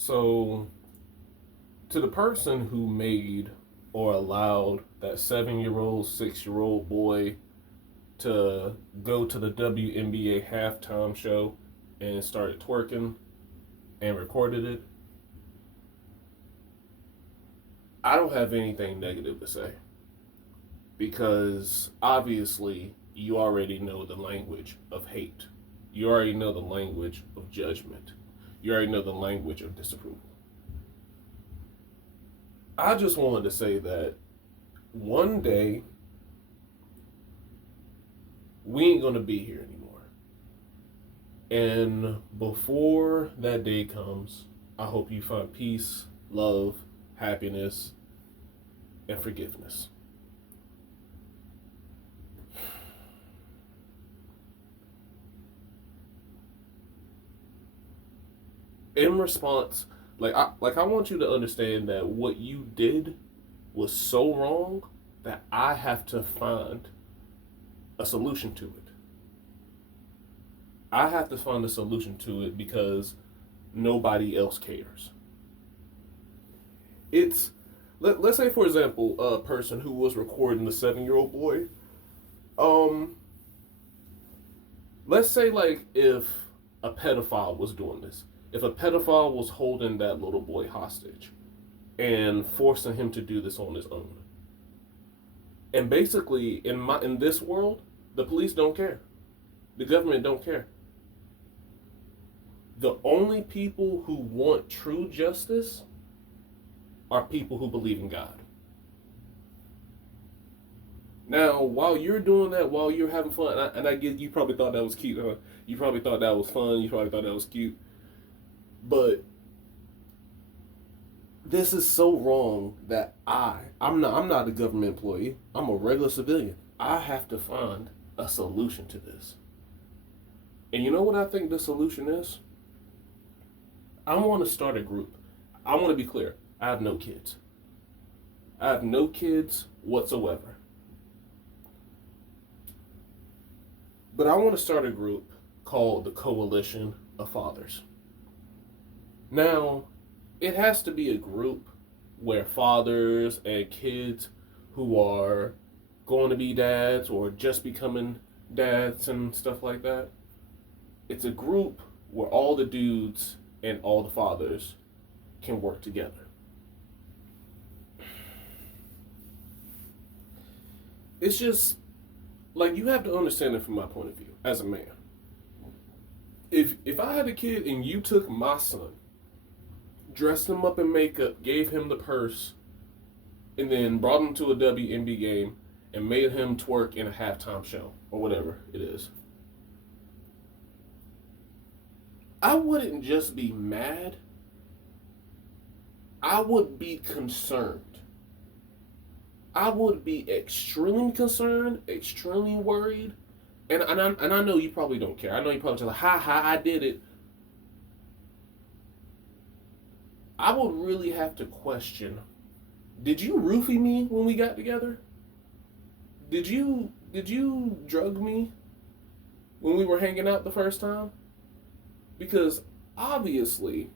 So, to the person who made or allowed that 7-year-old, 6-year-old boy to go to the WNBA halftime show and started twerking and recorded it, I don't have anything negative to say because obviously you already know the language of hate. You already know the language of judgment. You already know the language of disapproval. I just wanted to say that one day we ain't gonna be here anymore. And before that day comes, I hope you find peace, love, happiness, and forgiveness. In response, I want you to understand that what you did was so wrong that I have to find a solution to it. I have to find a solution to it because nobody else cares. It's let's say for example a person who was recording the 7-year-old boy. Um, let's say like if a pedophile was doing this, if a pedophile was holding that little boy hostage and forcing him to do this on his own. And basically in this world, the police don't care. The government don't care. The only people who want true justice are people who believe in God. Now, while you're doing that, while you're having fun, and I get you probably thought that was cute, huh? You probably thought that was fun. You probably thought that was cute. But this is so wrong that I'm not a government employee. I'm a regular civilian. I have to find a solution to this. And you know what I think the solution is? I want to start a group. I want to be clear. I have no kids. I have no kids whatsoever. But I want to start a group called the Coalition of Fathers. Now, it has to be a group where fathers and kids who are going to be dads or just becoming dads and stuff like that. It's a group where all the dudes and all the fathers can work together. It's just like you have to understand it from my point of view as a man. If I had a kid and you took my son, dressed him up in makeup, gave him the purse, and then brought him to a WNB game and made him twerk in a halftime show or whatever it is, I wouldn't just be mad. I would be concerned. I would be extremely concerned, extremely worried. And I know you probably don't care. I know you probably just like, ha ha, I did it. I would really have to question, did you roofie me when we got together? Did you drug me when we were hanging out the first time? Because obviously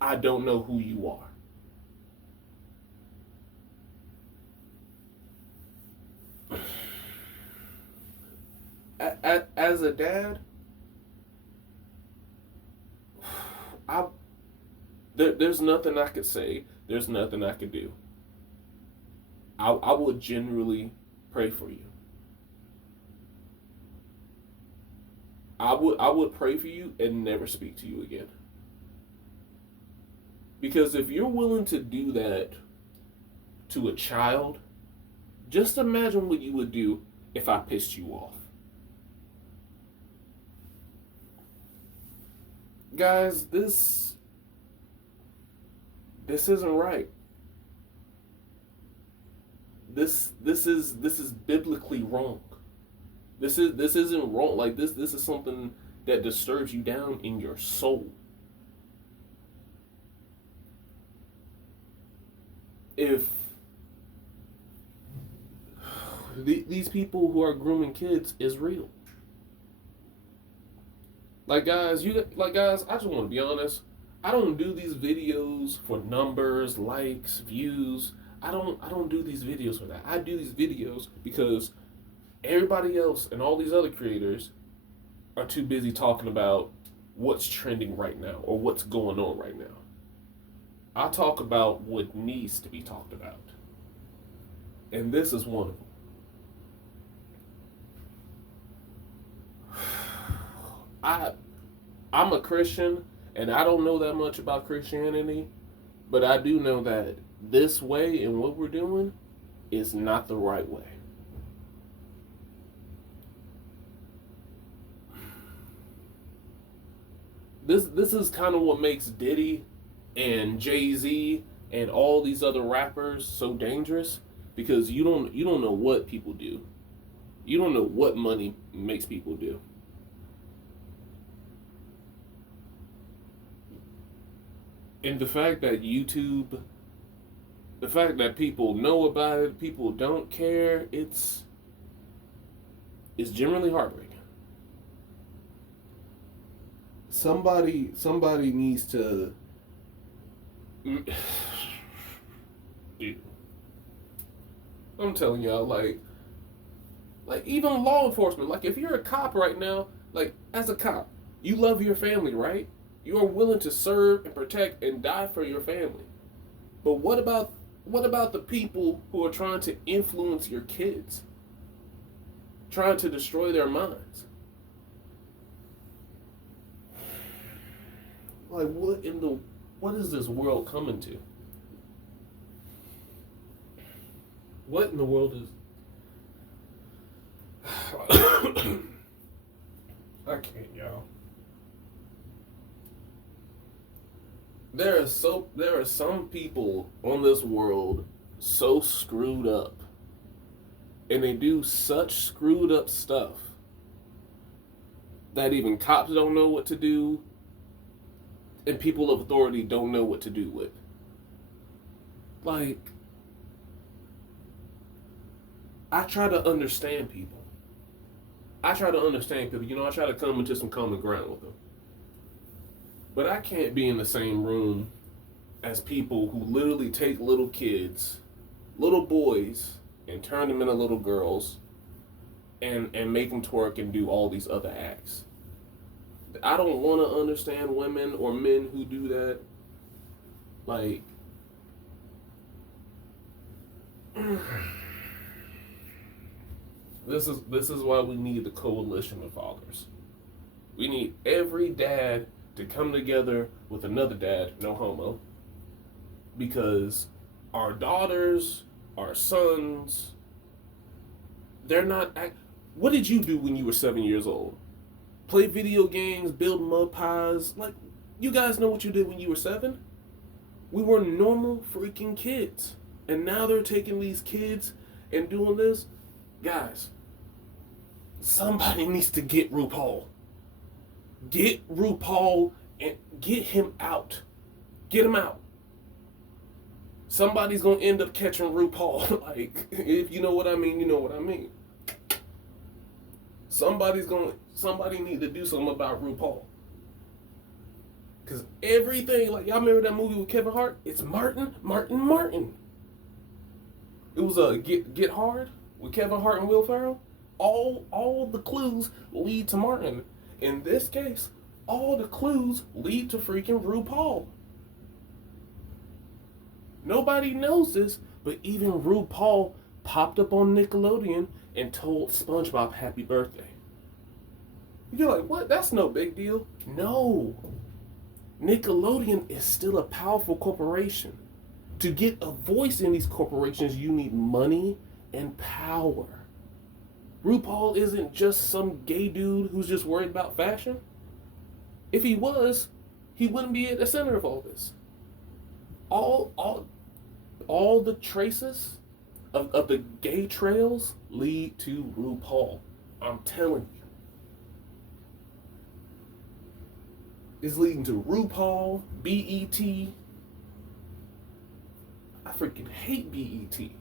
I don't know who you are. As a dad, I there's nothing I could say. There's nothing I could do. I would genuinely pray for you. I would pray for you and never speak to you again. Because if you're willing to do that to a child, just imagine what you would do if I pissed you off. Guys, this isn't right. This is biblically wrong. This isn't wrong. Like this is something that disturbs you down in your soul. If these people who are grooming kids is real. Like guys, I just want to be honest. I don't do these videos for numbers, likes, views. I don't do these videos for that. I do these videos because everybody else and all these other creators are too busy talking about what's trending right now or what's going on right now. I talk about what needs to be talked about. And this is one of them. I'm a Christian and I don't know that much about Christianity, but I do know that this way and what we're doing is not the right way. This is kind of what makes Diddy and Jay-Z and all these other rappers so dangerous, because you don't know what people do. You don't know what money makes people do. And the fact that people know about it, people don't care, it's generally heartbreaking. Somebody needs to dude, I'm telling y'all, like even law enforcement, like if you're a cop right now, like as a cop, you love your family, right? You are willing to serve and protect and die for your family. But what about the people who are trying to influence your kids? Trying to destroy their minds? Like what is this world coming to? What in the world is I can't, y'all. There are some people on this world so screwed up, and they do such screwed up stuff that even cops don't know what to do, and people of authority don't know what to do with. Like, I try to understand people. I try to understand people. I try to come into some common ground with them. But I can't be in the same room as people who literally take little kids, little boys, and turn them into little girls and make them twerk and do all these other acts. I don't want to understand women or men who do that. Like, this is why we need the coalition of fathers. We need every dad to come together with another dad, no homo, because our daughters, our sons, they're not. What did you do when you were 7 years old? Play video games, build mud pies. Like, you guys know what you did when you were 7? We were normal freaking kids. And now they're taking these kids and doing this. Guys, somebody needs to get RuPaul. Get RuPaul and get him out. Get him out. Somebody's going to end up catching RuPaul. Like, if you know what I mean, you know what I mean. Somebody need to do something about RuPaul. Because everything, like, y'all remember that movie with Kevin Hart? It's Martin. It was Get Hard with Kevin Hart and Will Ferrell. All the clues lead to Martin. In this case, all the clues lead to freaking RuPaul. Nobody knows this, but even RuPaul popped up on Nickelodeon and told SpongeBob happy birthday. You're like, what? That's no big deal. No. Nickelodeon is still a powerful corporation. To get a voice in these corporations, you need money and power. RuPaul isn't just some gay dude who's just worried about fashion. If he was, he wouldn't be at the center of all this. All the traces of the gay trails lead to RuPaul. I'm telling you. It's leading to RuPaul, BET. I freaking hate BET.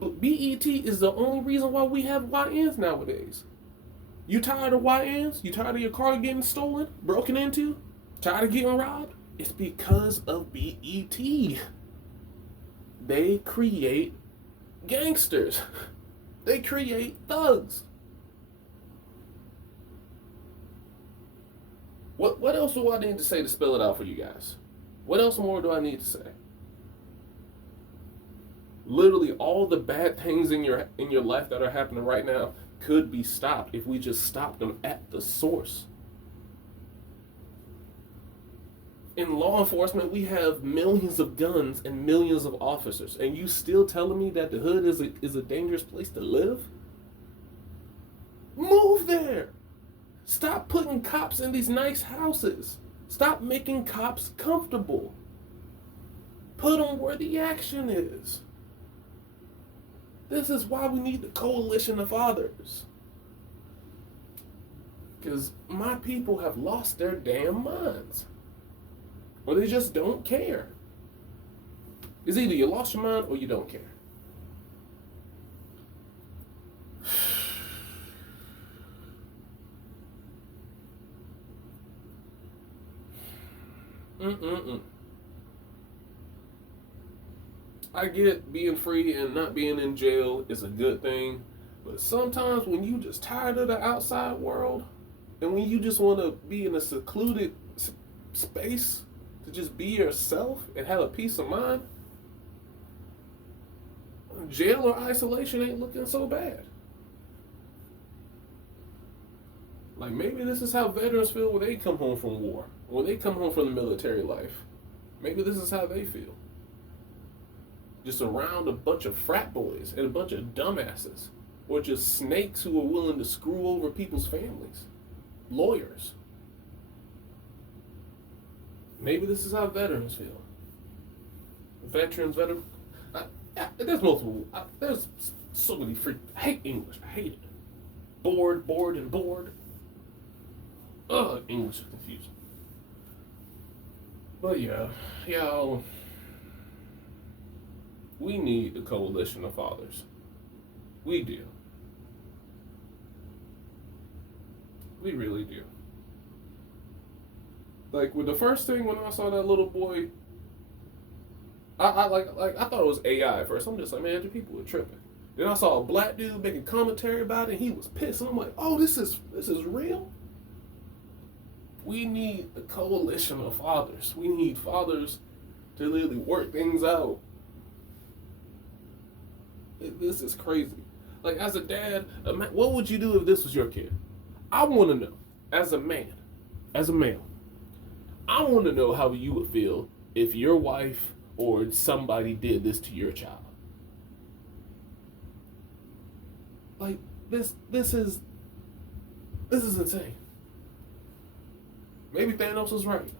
But BET is the only reason why we have YNs nowadays. You tired of YNs? You tired of your car getting stolen, broken into? Tired of getting robbed? It's because of BET. They create gangsters. They create thugs. What else do I need to say to spell it out for you guys? What else more do I need to say? Literally all the bad things in your life that are happening right now could be stopped if we just stopped them at the source. In law enforcement, we have millions of guns and millions of officers, and you still telling me that the hood is a dangerous place to live? Move there. Stop putting cops in these nice houses. Stop making cops comfortable. Put them where the action is. This is why we need the coalition of fathers. Because my people have lost their damn minds. Or they just don't care. It's either you lost your mind or you don't care. I get being free and not being in jail is a good thing, but sometimes when you just tired of the outside world and when you just want to be in a secluded space to just be yourself and have a peace of mind, jail or isolation ain't looking so bad. Like maybe this is how veterans feel when they come home from war, when they come home from the military life. Maybe this is how they feel. Just around a bunch of frat boys and a bunch of dumbasses, or just snakes who are willing to screw over people's families. Lawyers. Maybe this is how veterans feel. There's multiple. There's so many I hate English. I hate it. Bored, and bored. Ugh, English is confusing. But yeah, y'all, we need a coalition of fathers. We do. We really do. Like with the first thing when I saw that little boy, I thought it was AI at first. I'm just like, man, the people are tripping. Then I saw a black dude making commentary about it, and he was pissed. And I'm like, oh, this is real. We need a coalition of fathers. We need fathers to really work things out. This is crazy. Like as a dad, what would you do if this was your kid? I want to know, as a man, as a male, I want to know how you would feel if your wife or somebody did this to your child. Like this is insane. Maybe Thanos was right.